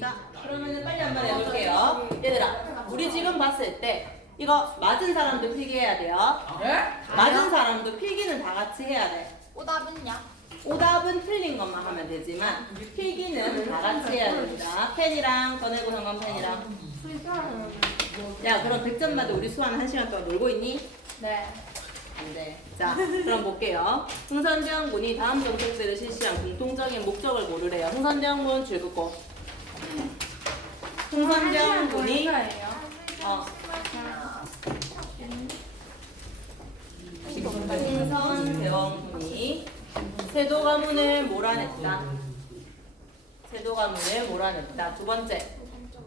자, 그러면은 빨리 한번 해볼게요. 얘들아, 우리 지금 봤을 때 이거 맞은 사람도 필기해야 돼요. 네? 맞은 사람도 필기는 다 같이 해야 돼. 오답은요? 오답은 틀린 것만 하면 되지만 필기는 다 같이 해야 됩니다. 펜이랑 꺼내고 형광 펜이랑. 야, 그럼 100점 맞아. 우리 수아는 1시간 동안 놀고 있니? 네. 안 돼. 자, 그럼 볼게요. 흥선대원군이 다음 정책들을 실시한 공통적인 목적을 고르래요. 흥선대원군 줄긋고. 흥선대원군이 흥선대원군이 세도 가문을 몰아냈다. 세도 가문을 몰아냈다. 두 번째,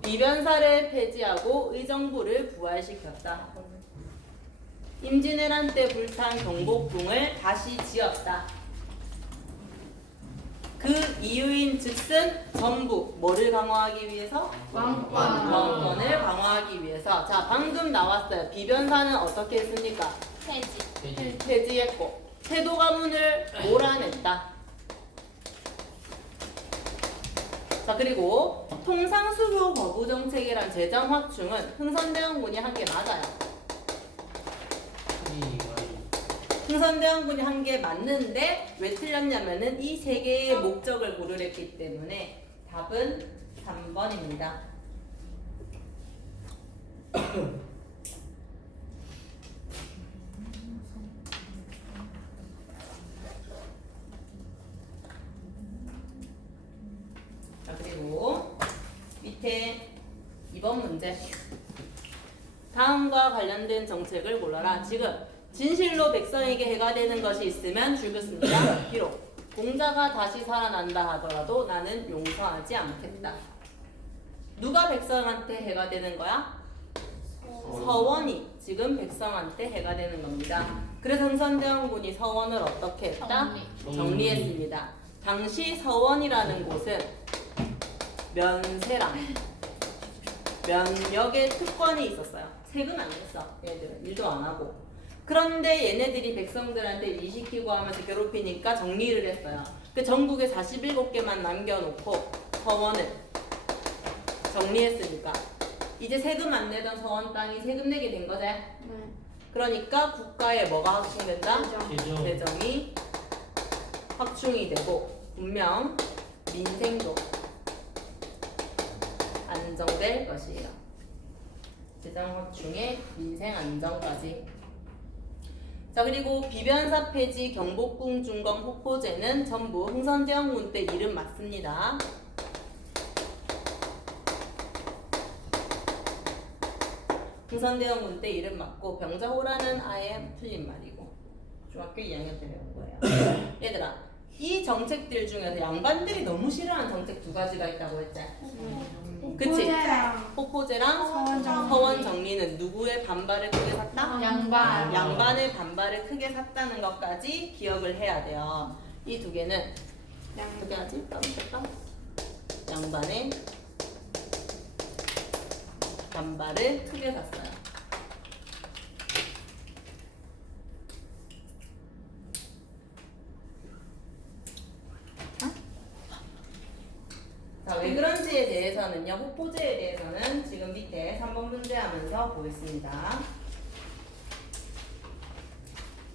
비변사를 폐지하고 의정부를 부활시켰다. 임진왜란 때 불탄 경복궁을 다시 지었다. 그 이유인 즉슨 전부 뭐를 강화하기 위해서? 왕권을 강화하기 위해서. 자, 방금 나왔어요. 비변사는 어떻게 했습니까? 폐지. 폐지했고 세도 가문을 몰아냈다. 자, 그리고 통상수교 거부 정책이란 재정 확충은 흥선대원군이 한 게 맞아요. 흥선대원군이 한 게 맞는데 왜 틀렸냐면은 이 세 개의 목적을 고르랬기 때문에 답은 3번입니다. 자, 그리고 밑에 2번 문제. 다음과 관련된 정책을 골라라. 지금 진실로 백성에게 해가 되는 것이 있으면 줄긋습니다. 비록 공자가 다시 살아난다 하더라도 나는 용서하지 않겠다. 누가 백성한테 해가 되는 거야? 서원이 지금 백성한테 해가 되는 겁니다. 그래서 흥선대원군이 서원을 어떻게 했다? 정리했습니다. 당시 서원이라는 곳은 면세랑 면역의 특권이 있었어요. 세금 안 냈어. 얘들은 일도 안 하고. 그런데 얘네들이 백성들한테 일 시키고 하면서 괴롭히니까 정리를 했어요. 그 전국에 47개만 남겨놓고 서원을 정리했으니까 이제 세금 안 내던 서원 땅이 세금 내게 된 거지. 그러니까 국가에 뭐가 확충된다? 재정이 확충이 되고 분명 민생도 안정될 것이에요. 재정 확충에 민생 안정까지. 자, 그리고 비변사 폐지, 경복궁 중검 폭포제는 전부 흥선대원군 때 이름 맞습니다. 흥선대원군 때 이름 맞고 병자호란은 아예 틀린 말이고 중학교 2학년 때 배운 거예요. 얘들아, 이 정책들 중에서 양반들이 너무 싫어하는 정책 두 가지가 있다고 했지? 그치? 폭포제랑 서원 정리는 누구의 반발을 크게 샀다? 양반. 양반의 반발을 크게 샀다는 것까지 기억을 해야 돼요. 이 두 개는 어떻게 하지? 까먹었다. 양반의 반발을 크게 샀어요. 자, 왜 그런지에 대해서는요, 폭포제에 대해서는 지금 밑에 3번 문제 하면서 보겠습니다.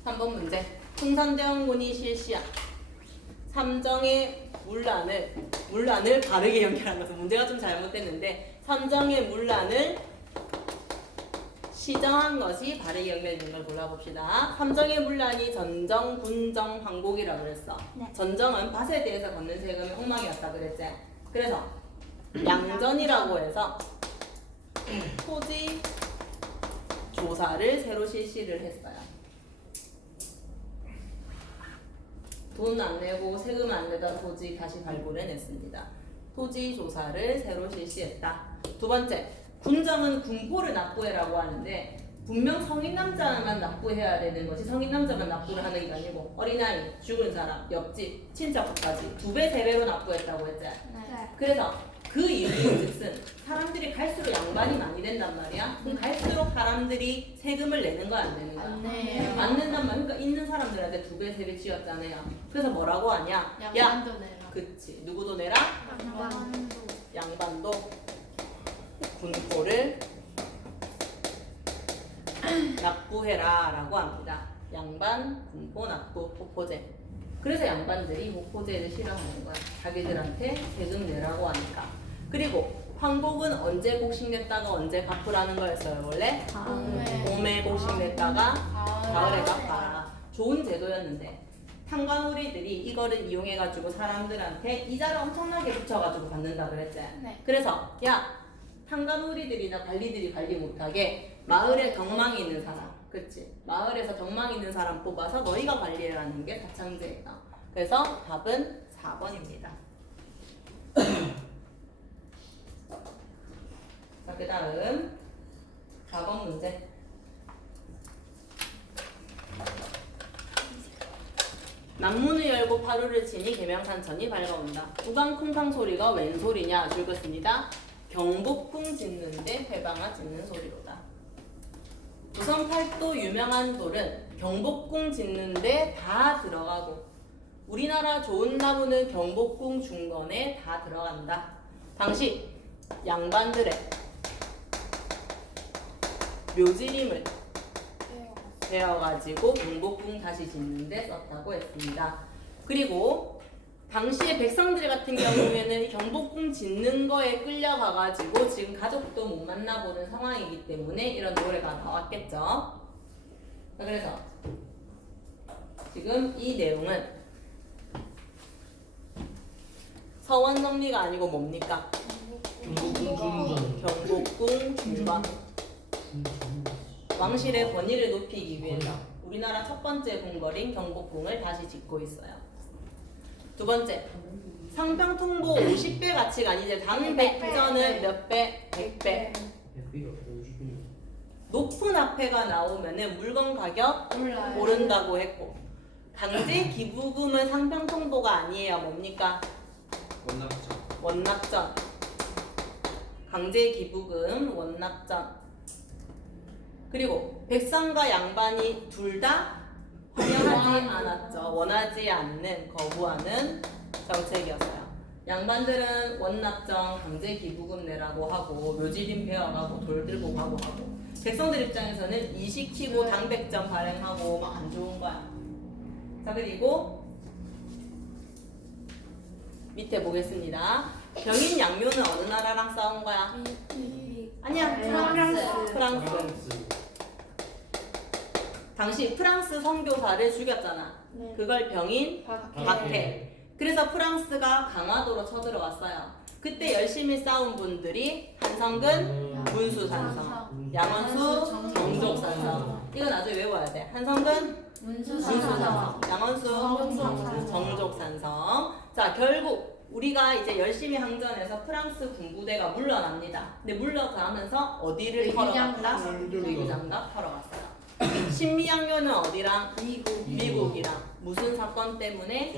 3번 문제. 흥선대원군이 실시한 삼정의 문란을 바르게 연결한 것은 문제가 좀 잘못됐는데 삼정의 문란을 시정한 것이 바르게 연결된 걸 골라봅시다. 삼정의 문란이 전정, 군정, 황곡이라고 그랬어. 네. 전정은 밭에 대해서 걷는 세금이 엉망이었다 그랬지. 그래서 양전이라고 해서 토지 조사를 새로 실시를 했어요. 돈 안 내고 세금 안 내던 토지 다시 발굴해 냈습니다. 토지 조사를 새로 실시했다. 두 번째, 군정은 군포를 납부해라고 하는데 분명 성인 남자만 납부해야 되는 것이 성인 남자만 납부를 하는 게 아니고 어린아이, 죽은 사람, 옆집, 친척까지 2배, 3배로 납부했다고 했지. 그래서 그 이유인즉슨 사람들이 갈수록 양반이 많이 된단 말이야. 그럼 갈수록 사람들이 세금을 내는 거야, 안 내는 거야? 안 내요. 안 낸단 말이야. 그러니까 있는 사람들한테 2배, 3배 쥐었잖아요. 그래서 뭐라고 하냐? 야, 양반도 내라. 그치. 누구도 내라? 양반도. 군포를 납부해라 라고 합니다. 양반, 군포, 납부, 호포제. 그래서 양반들이 호포제를 싫어하는 거야. 자기들한테 세금 내라고 하니까. 그리고 황복은 언제 곡식냈다가 언제 갚으라는 거였어요. 원래 봄에 곡식냈다가 가을에 갚아라. 좋은 제도였는데 탕관우리들이 이거를 이용해가지고 사람들한테 이자를 엄청나게 붙여가지고 받는다 그랬지. 네. 그래서 야 탕관우리들이나 관리들이 관리 못하게 마을에 경망이 있는 사람, 그치? 마을에서 경망이 있는 사람 뽑아서 너희가 관리해라는 게 사창제예요. 그래서 답은 4번입니다. 자, 그 다음 4번 문제. 남문을 열고 파루를 치니 계명산천이 밝아온다. 우강쿵쾅 소리가 웬 소리냐? 줄긋습니다. 경복궁 짓는데 회방아 짓는 소리로다. 우선 팔도 유명한 돌은 경복궁 짓는데 다 들어가고 우리나라 좋은 나무는 경복궁 중건에 다 들어간다. 당시 양반들의 묘지림을 배워가지고 경복궁 다시 짓는데 썼다고 했습니다. 그리고 당시에 백성들 같은 경우에는 이 경복궁 짓는 거에 끌려가가지고 지금 가족도 못 만나보는 상황이기 때문에 이런 노래가 나왔겠죠. 자, 그래서 지금 이 내용은 서원 정리가 아니고 뭡니까? 경복궁 중건. 왕실의 권위를 높이기 위해서 우리나라 첫 번째 궁궐인 경복궁을 다시 짓고 있어요. 두 번째, 상평통보 50배 가치가 아니지. 당백전은 몇 배? 100배. 높은 화폐가 나오면은 물건 가격 오른다고 했고, 강제 기부금은 상평통보가 아니에요. 뭡니까? 원납전. 강제 기부금, 원납전. 그리고 백성과 양반이 둘 다 환영하지 않았죠. 원하지 않는, 거부하는 정책이었어요. 양반들은 원납정, 강제 기부금 내라고 하고 묘지림 배워가고 돌 들고 가고 하고, 백성들 입장에서는 이 시키고 당백전 발행하고 막 안 좋은 거야. 자, 그리고 밑에 보겠습니다. 병인 양묘는 어느 나라랑 싸운 거야? 아니야, 프랑스. 당시 프랑스 선교사를 죽였잖아. 그걸 병인 박해. 그래서 프랑스가 강화도로 쳐들어왔어요. 그때 열심히 싸운 분들이 한성근, 문수산성, 양원수, 정족산성. 이거 나중에 외워야 돼. 한성근, 문수산성, 양원수, 정족산성. 자, 결국 우리가 이제 열심히 항전해서 프랑스 군부대가 물러납니다. 근데 물러가면서 어디를 털어갔다? 외교장갑 털어갔어요. 신미양요는 어디랑? 미국이랑. 무슨 사건 때문에?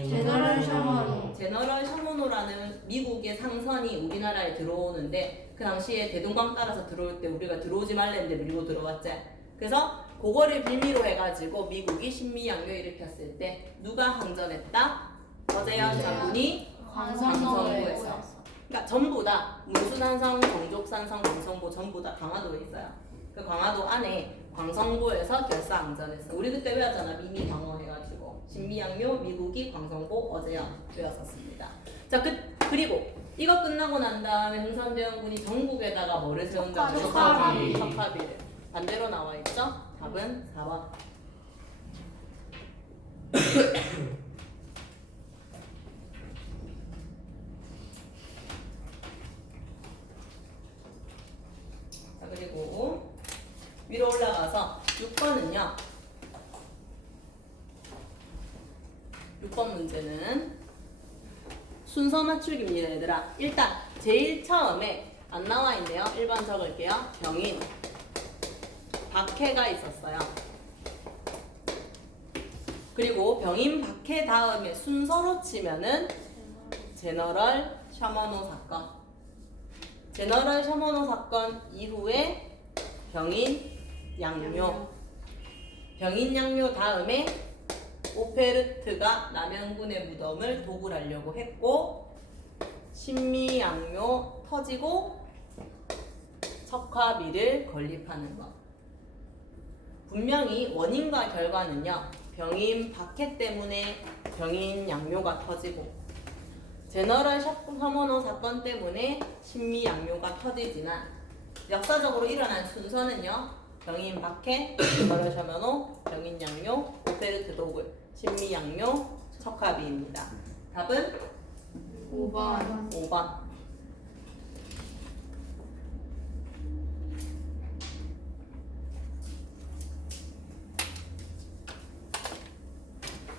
제너럴 샤모노라는 미국의 상선이 우리나라에 들어오는데 그 당시에 대동강 따라서 들어올 때 우리가 들어오지 말랬는데 밀고 들어왔지. 그래서 그거를 빌미로 해가지고 미국이 신미양요 일으켰을 때 누가 항전했다? 어제현 장군이 광성부에서. 그러니까 전부 다 문수산성, 정족산성, 광성부 전부 다 강화도에 있어요. 그 강화도 안에 광성부에서 결사항전했어. 우리 그때 외웠잖아. 미미 방어 해가지고 신미양요, 미국이, 광성부, 어제현 외웠었습니다. 자, 그리고 이거 끝나고 난 다음에 흥선대원군이 전국에다가 뭐를 세운다고? 척화비를. 반대로 나와 있죠? 답은 4번. 자, 그리고 위로 올라가서 6번은요. 6번 문제는 순서 맞추기입니다, 얘들아. 일단 제일 처음에 안 나와 있네요. 1번 적을게요. 병인, 박해가 있었어요. 그리고 병인, 박해 다음에 순서로 치면은 제너럴 샤머노 사건. 제너럴 샤머노 사건 이후에 병인, 양묘. 병인, 양묘 다음에 오페르트가 남영군의 무덤을 도굴하려고 했고, 신미, 양묘 터지고 척화비를 건립하는 것. 분명히 원인과 결과는요, 병인 박해 때문에 병인 양묘가 터지고, 제너럴 셔먼호 사건 때문에 신미 양묘가 터지지만, 역사적으로 일어난 순서는요, 병인 박해, 제너럴 셔먼호, 병인 양묘, 오페르트 도굴, 신미 양묘, 척화비입니다. 답은 5번. 5번.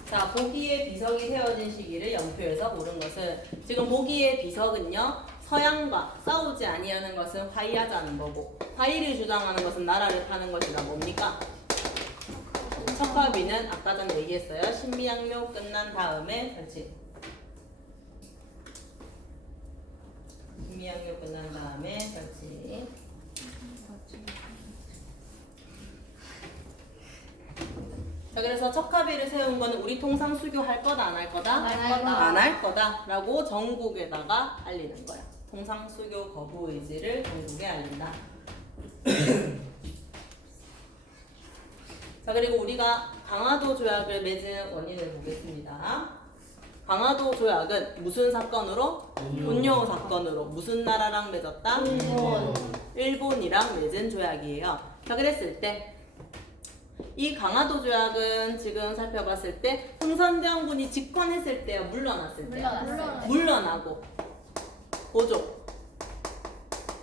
자, 보기의 비석이 세워진 시기를 연표해서 고른 것은, 지금 보기의 비석은요, 서양과 싸우지 아니하는 것은 화의하자는 거고, 화의를 주장하는 것은 나라를 파는 것이다. 뭡니까? 척화비는 아까 전에 얘기했어요. 신미양묘 끝난 다음에 설치. 신미양묘 끝난 다음에 설치. 자, 그래서 척화비를 세운 거는 우리 통상 수교할 거다, 안 할 거다? 할 거다. 안 할 거다라고 전국에다가 알리는 거야. 통상 수교 거부 의지를 전국에 알린다. 자, 그리고 우리가 강화도 조약을 맺은 원인을 보겠습니다. 강화도 조약은 무슨 사건으로? 본요 사건으로. 무슨 나라랑 맺었다? 일본이랑 맺은 조약이에요. 자, 그랬을 때 이 강화도 조약은 지금 살펴봤을 때 흥선대원군이 집권했을 때요, 물러났을 때요. 물러나고 고종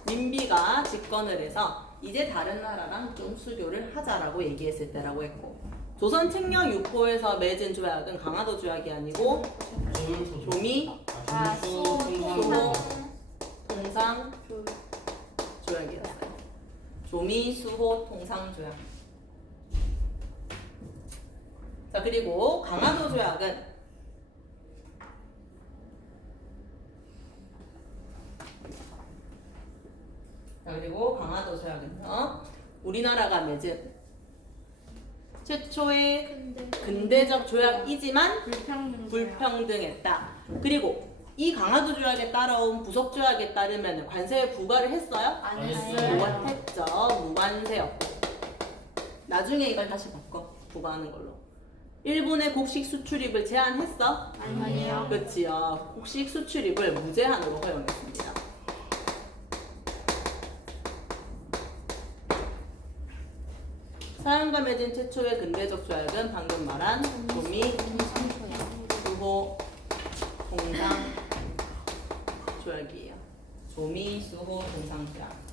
민비가 집권을 해서 이제 다른 나라랑 좀 수교를 하자라고 얘기했을 때라고 했고, 조선 책령 유포에서 맺은 조약은 강화도 조약이 아니고 조미 수호 통상 조약이었어요. 조미 수호 통상 조약. 자, 그리고 강화도 조약은 우리나라가 맺은 최초의 근대적 조약이지만 불평등했다. 그리고 이 강화도 조약에 따라온 부속 조약에 따르면 관세 부과를 했어요? 안 했어요. 못했죠. 무관세였고. 나중에 이걸 다시 바꿔. 부과하는 걸로. 일본의 곡식 수출입을 제한했어? 아니요. 그치요. 곡식 수출입을 무제한으로 허용했습니다. 서양과 맺은 최초의 근대적 조약은 방금 말한 조미, 수호, 동상 조약이에요. 조미, 수호, 동상 조약.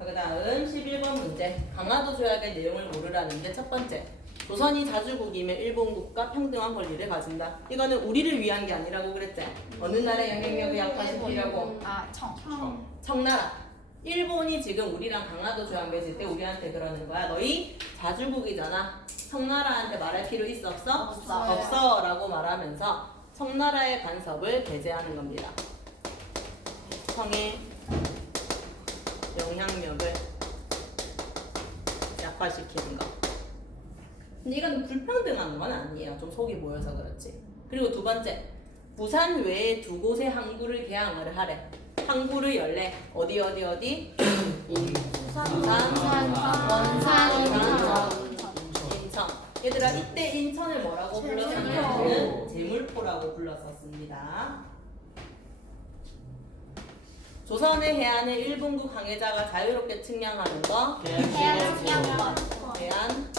그 다음 11번 문제. 강화도 조약의 내용을 모르라는데, 첫 번째, 조선이 자주국이며 일본국과 평등한 권리를 가진다. 이거는 우리를 위한 게 아니라고 그랬지? 어느 나라의 영향력을 약화시키려고? 청나라. 일본이 지금 우리랑 강화도 조약 맺을 때 우리한테 그러는 거야. 너희 자주국이잖아. 청나라한테 말할 필요 있어 없어? 없어요. 없어 라고 말하면서 청나라의 간섭을 배제하는 겁니다. 청의 영향력을 약화시키는 거. 근데 이건 불평등한 건 아니에요. 좀 속이 모여서 그렇지. 그리고 두 번째, 부산 외에 두 곳에 항구를 개항을 하래. 항구를 열래. 어디? 부산, 원산, 인천. 얘들아, 이때 인천을 뭐라고 불렀었냐면 제물포라고 불렀었습니다. 조선의 해안을 일본국 항해자가 자유롭게 측량하는 거. 해안 측량권. 해안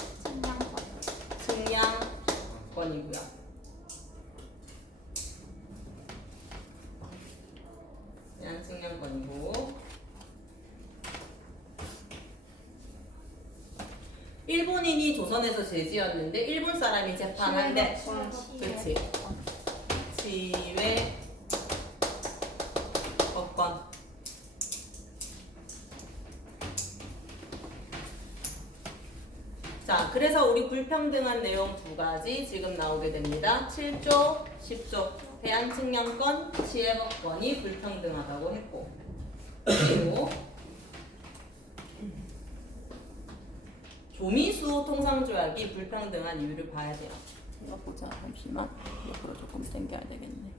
측량권이고요. 해안 측량권이고, 일본인이 조선에서 제지였는데 일본 사람이 재판한대. 그치. 지외 법권. 자, 그래서 우리 불평등한 내용 두 가지 지금 나오게 됩니다. 7조, 10조. 해안 측량권, 지혜법권이 불평등하다고 했고, 그리고 조미수 통상조약이 불평등한 이유를 봐야 돼요. 이거 보자. 잠시만. 옆으로 조금 당겨야 되겠네.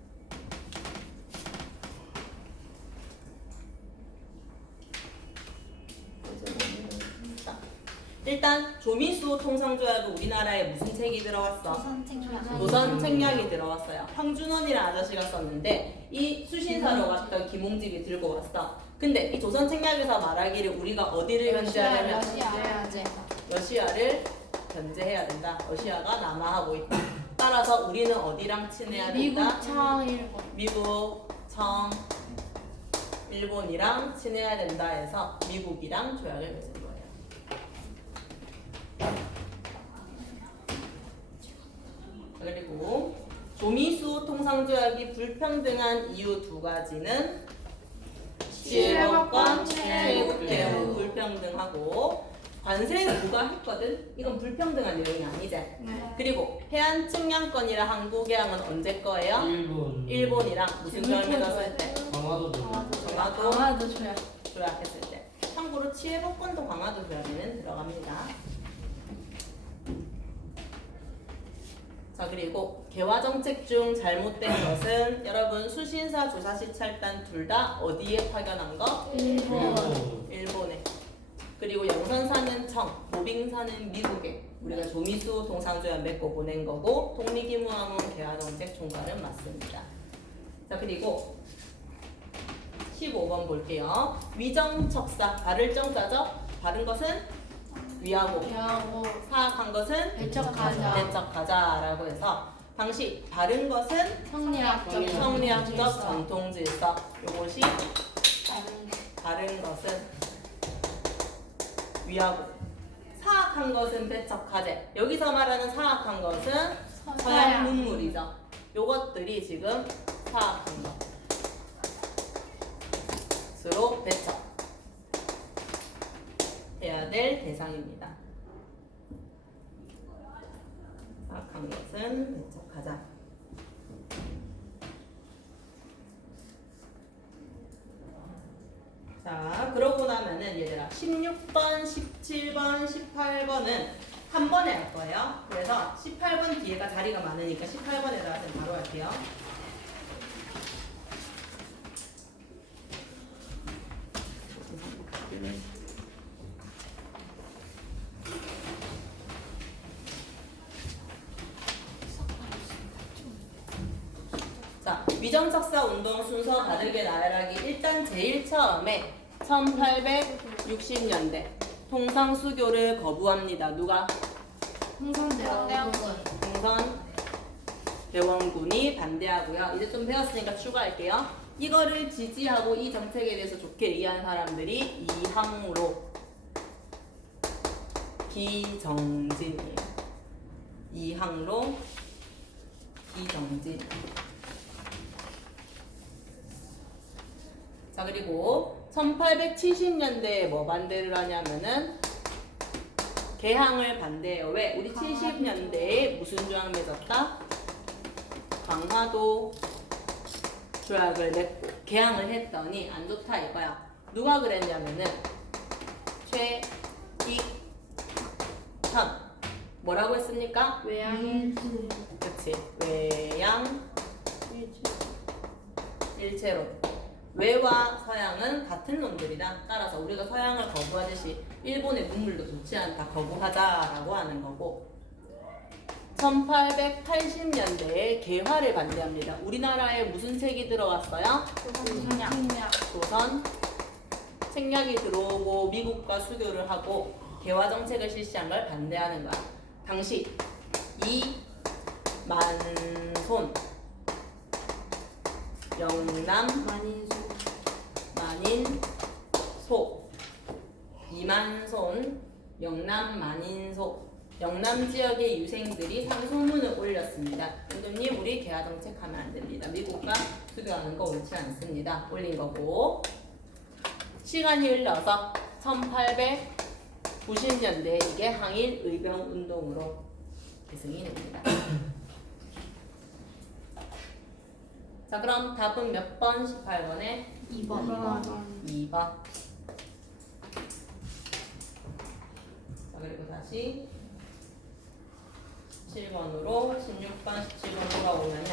일단 조미수 통상조약은 우리나라에 무슨 책이 들어왔어? 선택. 조선 책략이 들어왔어요. 황준원이라는 아저씨가 썼는데 이 수신사로 갔던 김홍집이 들고 왔어. 근데 이 조선 책략에서 말하기를 우리가 어디를 견제하려면 러시아를 견제해야 된다. 러시아가 남하하고 있다. 따라서 우리는 어디랑 친해야 된다? 미국, 청, 일본이랑 친해야 된다 해서 미국이랑 조약을 맺은 거예요. 그리고 조미수 통상조약이 불평등한 이유 두 가지는 지혜법권, 체국대우 불평등하고 관세는 누가 했거든? 이건 불평등한 내용이 아니지. 그리고 해안 측량권이랑 한국해양은 언제 거예요? 일본이랑 무슨 조약 맺었을 때? 강화도 조약했을 때. 참고로 치해법권도 강화도 조약에는 들어갑니다. 자, 그리고 개화정책 중 잘못된 것은 여러분 수신사 조사시 찰단 둘 다 어디에 파견한 거? 일본에. 그리고 영선사는 청, 모빙사는 미국에. 우리가 조미수 동상조약 맺고 보낸 거고 독립기무함은 개화정책 총괄은 맞습니다. 자, 그리고 15번 볼게요. 위정척사, 바를 정자죠? 바른 것은 위하고 사악한 것은 배척하자라고 해서 당시 바른 것은 성리학적 전통질서. 요것이 바른 것은 위하고 사악한 것은 배척하재. 여기서 말하는 사악한 것은 서양 문물이죠. 요것들이 지금 사악한 것으로 배척 해야 될 대상입니다. 사악한 것은 배척하자. 자, 그러고 나면은 얘들아 16번, 17번, 18번은 한 번에 할 거예요. 그래서 18번 뒤에가 자리가 많으니까 18번에다가 좀 바로 할게요. 자, 위정척사 운동 순서 다르게 나열하기. 일단 제일 처음에 1860년대 통상수교를 거부합니다. 누가? 흥선대원군이 반대하고요. 이제 좀 배웠으니까 추가할게요. 이거를 지지하고 이 정책에 대해서 좋게 이해한 사람들이 이항로, 기정진이에요. 이항로, 기정진. 자, 그리고 1870년대에 뭐 반대를 하냐면은 개항을 반대해요. 왜? 우리 70년대에 무슨 조약 맺었다? 강화도 조약을 맺고 개항을 했더니 안 좋다 이거야. 누가 그랬냐면은 최익현. 뭐라고 했습니까? 그치. 외양 일체론. 외와 서양은 같은 놈들이다. 따라서 우리가 서양을 거부하듯이 일본의 문물도 좋지 않다. 거부하자라고 하는 거고 1880년대에 개화를 반대합니다. 우리나라에 무슨 책이 들어왔어요? 조선 책략이 들어오고 미국과 수교를 하고 개화 정책을 실시한 걸 반대하는 거야. 당시 이만손 영남 만인소 이만손 영남 만인소 영남 지역의 유생들이 상소문을 올렸습니다. 교수님 우리 개화 정책 하면 안 됩니다. 미국과 수교하는 거 옳지 않습니다. 올린 거고 시간이 흘러서 1890년대 이게 항일 의병 운동으로 계승이 됩니다. 자, 그럼 답은 몇 번? 18번에 2번. 자, 그리고 다시 17번으로 16번, 17번으로 오면은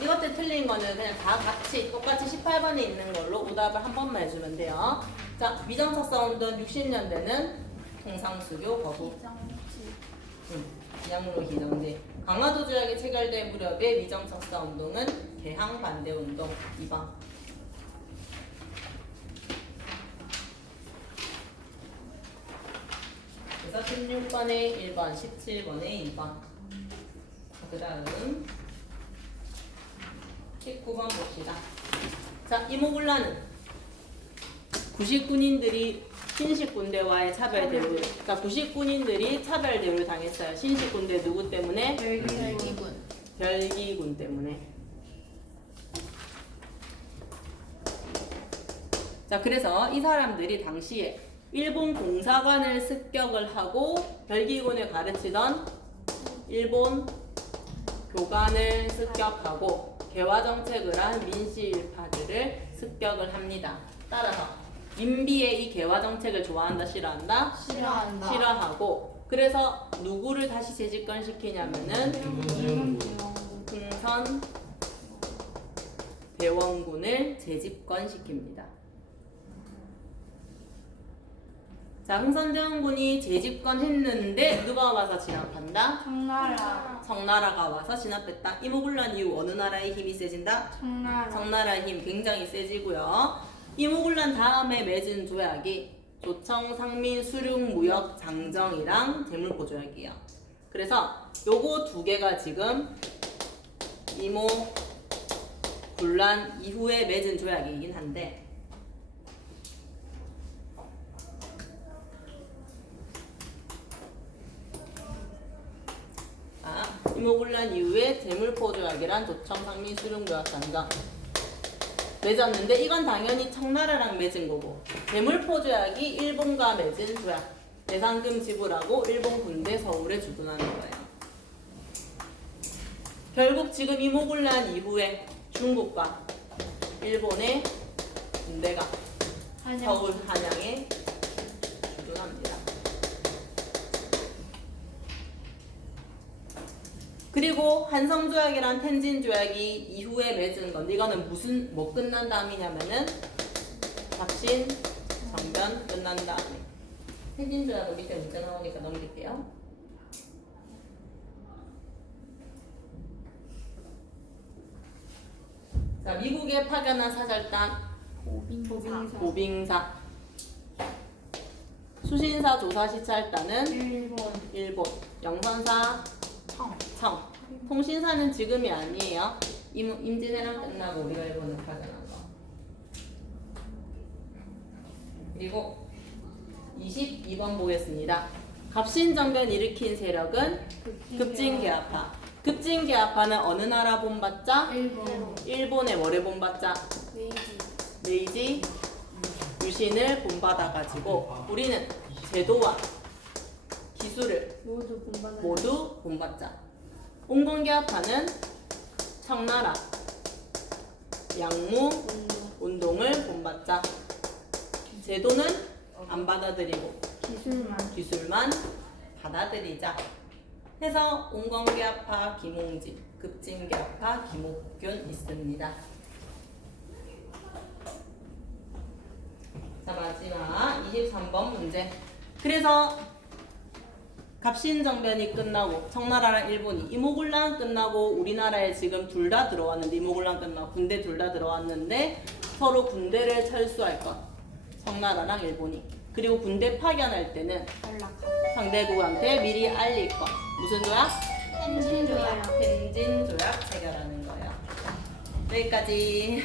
이것들 틀린 거는 그냥 다 같이 똑같이 18번에 있는 걸로 오답을 한 번만 해주면 돼요. 자, 위정척사 운동 60년대는 통상수교 거부. 양로 기정지. 강화도 조약이 체결될 무렵의 위정척사 운동은 개항 반대 운동 2번. 그래서 16번에 1번, 17번에 2번. 그 다음 19번 봅시다. 자, 이모군란은 구식군인들이 신식군대와의 차별 대우를, 그러니까 구식군인들이 차별 대우를 당했어요. 신식군대 누구 때문에? 별기군. 별기군 때문에. 자, 그래서 이 사람들이 당시에 일본 공사관을 습격을 하고 별기군을 가르치던 일본 교관을 습격하고 개화 정책을 한 민씨 일파들을 습격을 합니다. 따라서 민비의 이 개화 정책을 좋아한다, 싫어한다? 싫어한다. 싫어하고, 그래서 누구를 다시 재집권 시키냐면은 흥선 대원군을 재집권 시킵니다. 자, 흥선대원군이 재집권 했는데 누가 와서 진압한다? 청나라. 청나라가 와서 진압했다. 이모군란 이후 어느 나라의 힘이 세진다? 청나라. 청나라의 힘 굉장히 세지고요. 이모군란 다음에 맺은 조약이 조청, 상민, 수륙, 무역, 장정이랑 재물포 조약이에요. 그래서 요거 두 개가 지금 이모군란 이후에 맺은 조약이긴 한데, 이모군란 이후에 재물포 조약이란 조청, 상민, 수륙, 무역, 장정 맺었는데, 이건 당연히 청나라랑 맺은 거고, 재물포 조약이 일본과 맺은 조약, 배상금 지불하고 일본 군대 서울에 주둔하는 거예요. 결국 지금 이모군란 이후에 중국과 일본의 군대가 서울 한양에 주둔합니다. 그리고 한성조약이랑 텐진조약이 이후에 맺은 건데, 이거는 무슨 뭐 끝난 다음이냐면은 갑신 정변 끝난 다음에. 텐진조약은 밑에 문제 나오니까 넘길게요. 자, 미국에 파견한 사절단 고빙사. 수신사 조사 시찰단은 일본. 영선사 청. 통신사는 지금이 아니에요. 임진왜란 끝나고 우리가 일본을 파견한 거. 그리고 22번 보겠습니다. 갑신정변 일으킨 세력은 급진개화파. 급진개화파는 어느 나라 본받자? 일본의 뭐를 본받자? 메이지 유신을 본받아가지고 우리는 제도와 기술을 모두 본받자. 온건개화파는 청나라 양무 운동을 본받자. 제도는 안 받아들이고 기술만 받아들이자 해서 온건개화파 김홍진, 급진개화파 김옥균 있습니다. 자, 마지막 23번 문제. 그래서 갑신정변이 끝나고 청나라랑 일본이 이모군란 끝나고 우리나라에 지금 둘 다 들어왔는데, 이모군란 끝나고 군대 둘 다 들어왔는데 서로 군대를 철수할 것. 청나라랑 일본이. 그리고 군대 파견할 때는 상대국한테 미리 알릴 것. 무슨 조약? 텐진조약. 텐진조약 체결하는 거예요. 여기까지.